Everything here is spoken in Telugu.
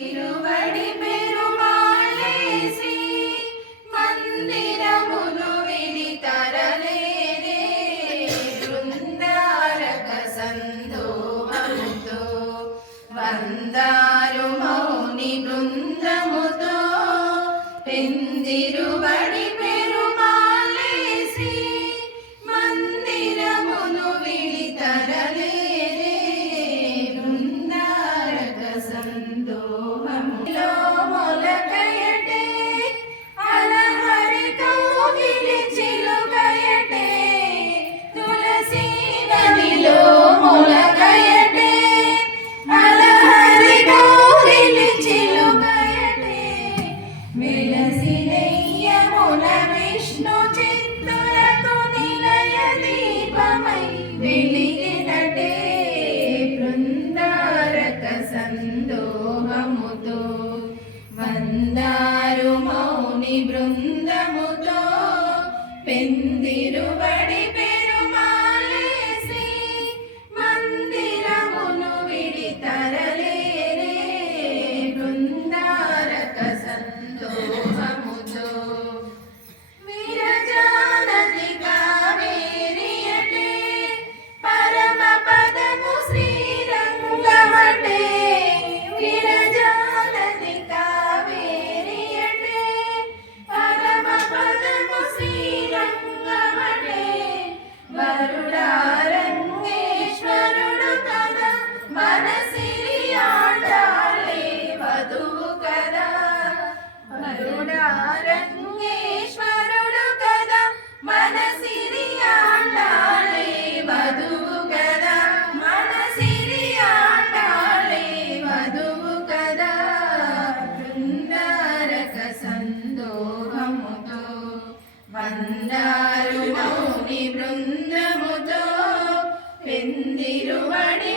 తిరువడి పెరుమాళే శ్రీ మందిరమును విడి తరలేరే బృందారక సందోహముతో వందారు మౌని బృందముతో పెందిరువడి పెరుమాళే శ్రీ మందిరమును విడి తరలేరే బృందారక సందోహములో మొలకయటే అలహరి కౌగిలి చిలుకయటే తులసి నదిలో మొలకయటే అలహరి కౌగిలి చిలుకయటే వెలసినయ్యమున విష్ణు చిత్తులకు నిలయ దీపమై వెలిగినటే బృందారక సందోహముతో వందారు మౌని బృందముతో పెందిరువడి పెరుమాళే శ్రీ మందిరమును విడి తరలేరే బృందారక సందోహముతో విరజానది కావేరియటే పరమ పదము శ్రీరంగమటే విరజానది కావేరియటే పరమ పదము శ్రీరంగమటే వరుడారంగేశ్వరుడు కదా మన సిరి ఆడాలే వధువు కదా వరుడారంగేశ్వరుడు కదా మన సిరి ఆడాలే వధువు కదా మన సిరి ఆడాలే వధువు కదా బృందారక సందోహముతో వందారు మౌని బృందముతో పెందిరువడి